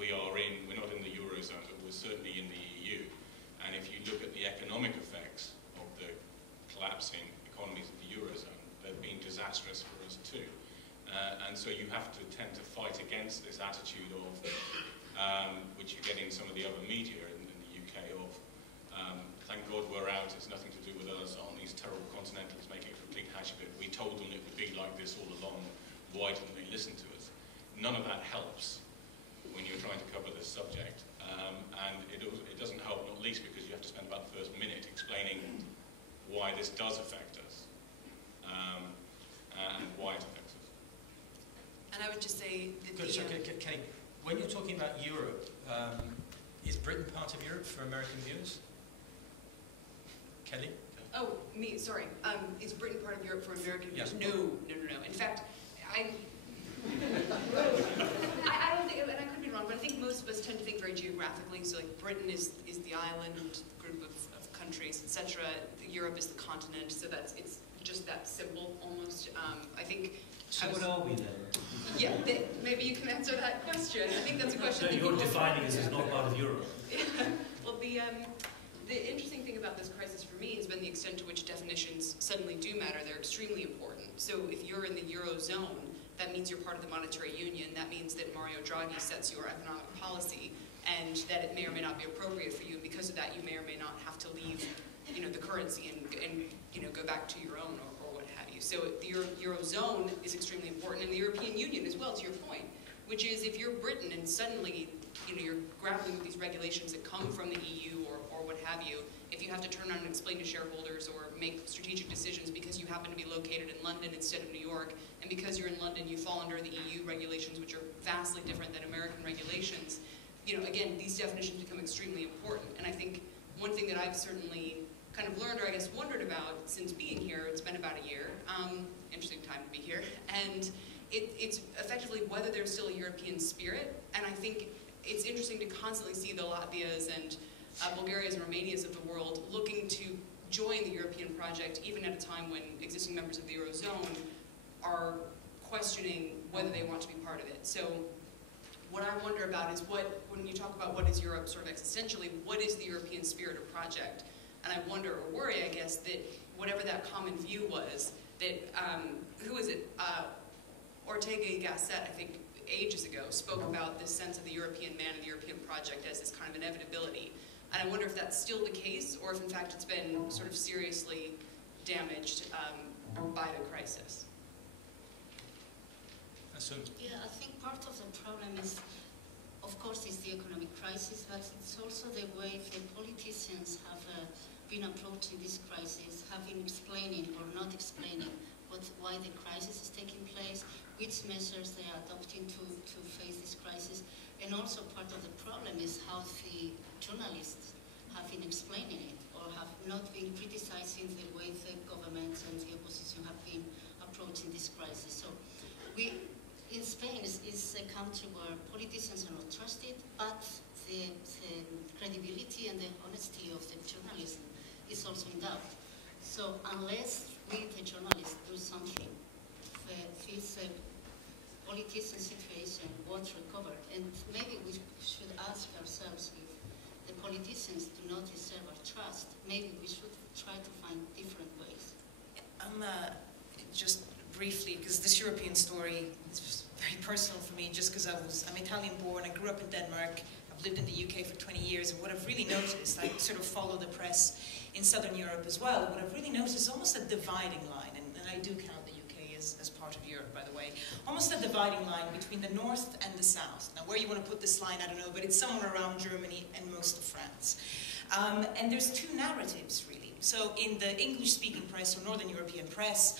We're not in the Eurozone, but we're certainly in the EU. And if you look at the economic effects of the collapsing economies of the Eurozone, they've been disastrous for us too. And so you have to tend to fight against this attitude of, which you get in some of the other media in the UK of, thank God we're out, it's nothing to do with us, aren't these terrible continentals making a complete hash of it? We told them it would be like this all along, why didn't they listen to us? None of that helps when you're trying to cover this subject. And it doesn't help, not least because you have to spend about the first minute explaining why this does affect us and why it affects us. And I would just say that Good. So, Kenny, when you're talking about Europe, is Britain part of Europe for American viewers? Kelly? Oh, me, sorry. Is Britain part of Europe for American viewers? Yes. No. In fact, I don't think, and I could be wrong, but I think most of us tend to think very geographically. So, like, Britain is the island group of countries, etc. Europe is the continent. So it's just that simple, almost. I think. So what are we then? Yeah, maybe you can answer that question. I think that's a question. No, you're defining us as not part of Europe. Yeah. Well, the interesting thing about this crisis for me has been the extent to which definitions suddenly do matter. They're extremely important. So if you're in the Eurozone, that means you're part of the monetary union. That means that Mario Draghi sets your economic policy, and that it may or may not be appropriate for you. And because of that, you may or may not have to leave, the currency and go back to your own or what have you. So the Eurozone is extremely important, and the European Union as well, to your point, which is if you're Britain and suddenly you're grappling with these regulations that come from the EU or what have you, if you have to turn around and explain to shareholders or make strategic decisions because you happen to be located in London instead of New York, and because you're in London you fall under the EU regulations, which are vastly different than American regulations, again, these definitions become extremely important. And I think one thing that I've certainly kind of learned, or I guess wondered about since being here, it's been about a year, interesting time to be here, and it's effectively whether there's still a European spirit. And I think it's interesting to constantly see the Latvias and Bulgarias and Romanias of the world looking to join the European project, even at a time when existing members of the Eurozone are questioning whether they want to be part of it. So what I wonder about is when you talk about what is Europe sort of existentially, what is the European spirit or project? And I wonder or worry, I guess, that whatever that common view was, that, who is it? Ortega y Gasset, I think, ages ago spoke about this sense of the European man and the European project as this kind of inevitability. And I wonder if that's still the case, or if in fact it's been sort of seriously damaged by the crisis. Asun. Yeah, I think part of the problem is, of course, it's the economic crisis, but it's also the way the politicians have been approaching this crisis, have been explaining or not explaining why the crisis is taking place, which measures they are adopting to face this crisis. And also part of the problem is how the journalists have been explaining it, or have not been criticizing the way the governments and the opposition have been approaching this crisis. So in Spain is a country where politicians are not trusted, but the credibility and the honesty of the journalism is also in doubt. So unless we, the journalists, do something, this politician situation won't recover. And maybe we should ask ourselves, if the politicians do not deserve our trust, maybe we should try to find different ways. Just briefly, because this European story is very personal for me, just because I'm Italian born, I grew up in Denmark, I've lived in the UK for 20 years, and what I've really noticed, I sort of follow the press in Southern Europe as well, what I've really noticed is almost a dividing line, and I do count the UK as part of Europe, by the way, almost a dividing line between the north and the south. Now, where you want to put this line, I don't know, but it's somewhere around Germany and most of France. And there's two narratives, really. So in the English-speaking press, or Northern European press,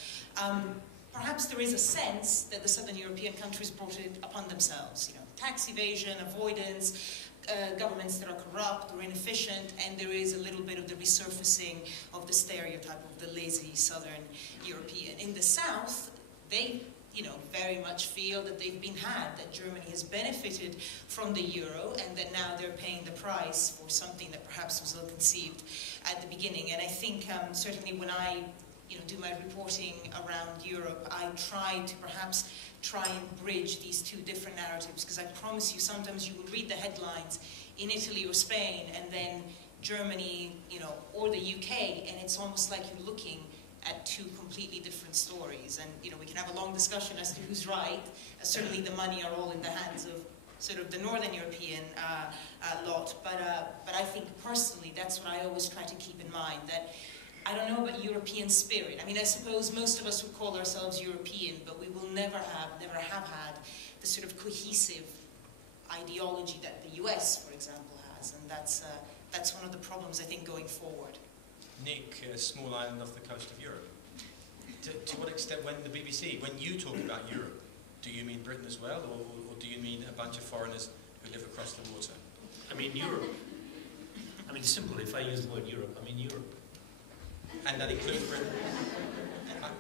perhaps there is a sense that the Southern European countries brought it upon themselves. You know, tax evasion, avoidance, governments that are corrupt or inefficient, and there is a little bit of the resurfacing of the stereotype of the lazy Southern European. In the South, they, very much feel that they've been had, that Germany has benefited from the euro, and that now they're paying the price for something that perhaps was ill-conceived at the beginning. And I think certainly when I do my reporting around Europe, I try and bridge these two different narratives, because I promise you, sometimes you will read the headlines in Italy or Spain, and then Germany, or the UK, and it's almost like you're looking at two completely different stories. And we can have a long discussion as to who's right. Certainly the money are all in the hands of sort of the Northern European lot, but I think personally that's what I always try to keep in mind, that I don't know about European spirit. I mean, I suppose most of us would call ourselves European, but we will never have had the sort of cohesive ideology that the US, for example, has, and that's one of the problems, I think, going forward. Nick, a small island off the coast of Europe. To what extent, when you talk about Europe, do you mean Britain as well, or do you mean a bunch of foreigners who live across the water? I mean Europe. I mean, simple, if I use the word Europe, I mean Europe. And that includes Britain?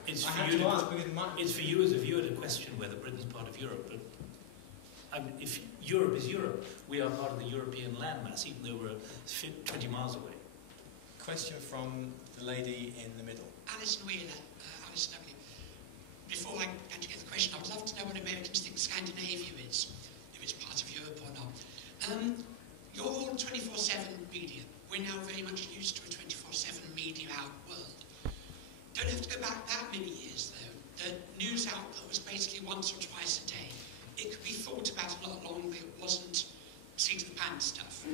It's for you as a viewer to question whether Britain's part of Europe, but if Europe is Europe, we are part of the European landmass, even though we're 20 miles away. Question from the lady in the middle. Alison Wheeler, Alison W. Before I can get the question, I would love to know what Americans think Scandinavia is, if it's part of Europe or not. You're all 24/7 media. We're now very much used to a 24/7 media out world. Don't have to go back that many years, though. The news output was basically once or twice a day. It could be thought about a lot longer. It wasn't seat of the pants stuff.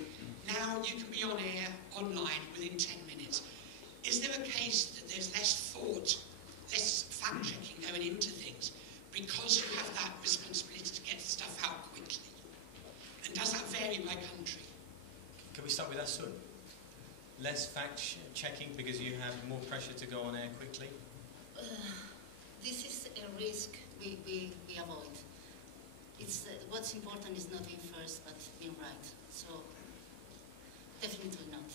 Now you can be on air, online, within 10 minutes. Is there a case that there's less thought, less fact-checking going into things, because you have that responsibility to get stuff out quickly? And does that vary by country? Can we start with Asun? Less fact-checking because you have more pressure to go on air quickly? This is a risk we avoid. What's important is not being first, but being right. So, definitely not.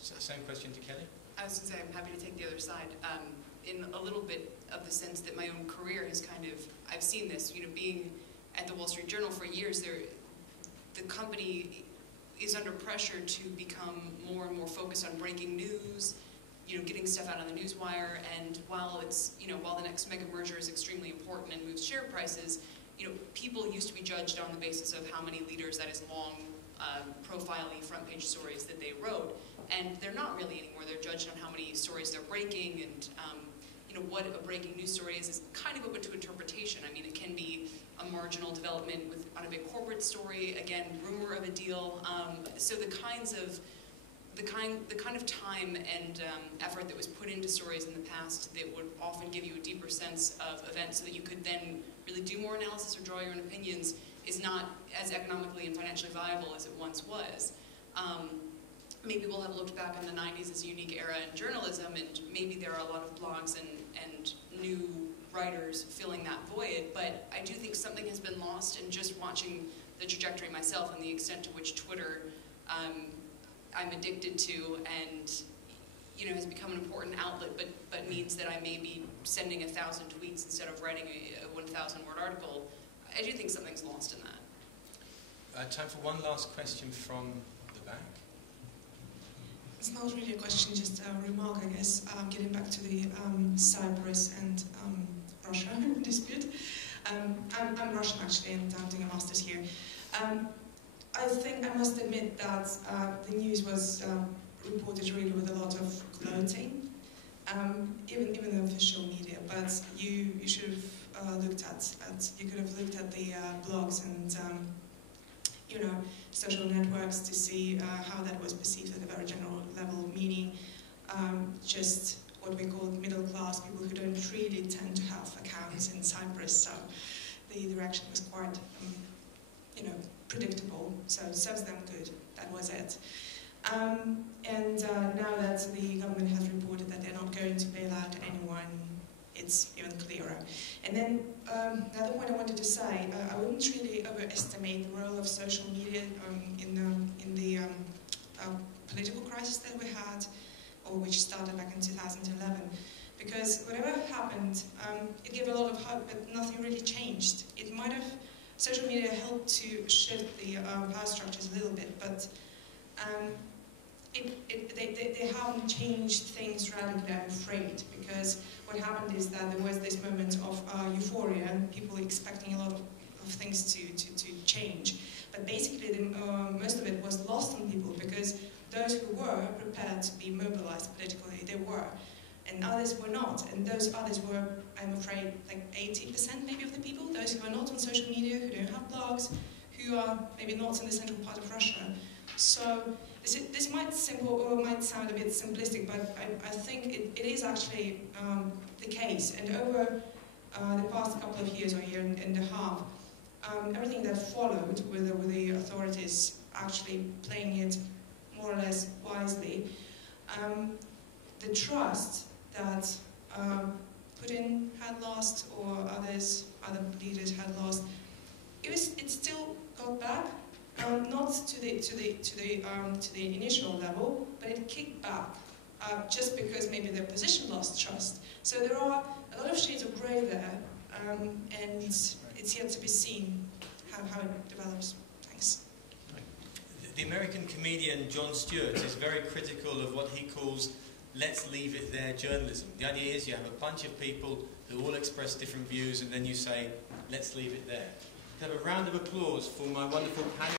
Same question to Kelly? I was going to say, I'm happy to take the other side. In a little bit of the sense that my own career has I've seen this, being at the Wall Street Journal for years, the company is under pressure to become more and more focused on breaking news, getting stuff out on the newswire, and while the next mega merger is extremely important and moves share prices, people used to be judged on the basis of how many leaders, that is long, profile-y front page stories that they wrote, and they're not really anymore. They're judged on how many stories they're breaking, and what a breaking news story is kind of open to interpretation. I mean, it can be a marginal development on a big corporate story, again, rumor of a deal. So the kind of time and effort that was put into stories in the past that would often give you a deeper sense of events so that you could then really do more analysis or draw your own opinions is not as economically and financially viable as it once was. Maybe we'll have looked back on the 90s as a unique era in journalism, and maybe there are a lot of blogs and new writers filling that void, but I do think something has been lost in just watching the trajectory myself and the extent to which Twitter I'm addicted to and has become an important outlet, but means that I may be sending 1,000 tweets instead of writing a 1,000-word article. I do think something's lost in that. Time for one last question from the back. It's not really a question, just a remark, I guess. Getting back to the Cyprus and Russia dispute. I'm Russian, actually, and I'm doing a master's here. I think I must admit that the news was reported really with a lot of gloating, even the official media. But you should have looked at you could have looked at the blogs and social networks to see how that was perceived at a very general level, meaning just what we call middle class people who don't really tend to have accounts in Cyprus. So the reaction was quite, predictable. So it serves them good. That was it. And now that the government has reported that they're not going to bail out anyone, it's even clearer. And then another point I wanted to say, I wouldn't really overestimate the role of social media in the political crisis that we had, or which started back in 2011. Because whatever happened, it gave a lot of hope, but nothing really changed. It might have, social media helped to shift the power structures a little bit, but they haven't changed things radically, I'm afraid, because what happened is that there was this moment of euphoria and people expecting a lot of things to change. But basically, most of it was lost on people because those who were prepared to be mobilized politically, they were. And others were not. And those others were, I'm afraid, like 80% maybe of the people, those who are not on social media, who don't have blogs, who are maybe not in the central part of Russia. So this might sound a bit simplistic, but I think it is actually the case. And over the past couple of years or year and a half, everything that followed with the authorities actually playing it more or less wisely, the trust that Putin had lost or other leaders had lost, it still got back. Not to the initial level, but it kicked back just because maybe their position lost trust. So there are a lot of shades of grey there, and it's yet to be seen how it develops. Thanks. The American comedian Jon Stewart is very critical of what he calls "let's leave it there" journalism. The idea is you have a bunch of people who all express different views, and then you say, "let's leave it there." Have a round of applause for my wonderful panel.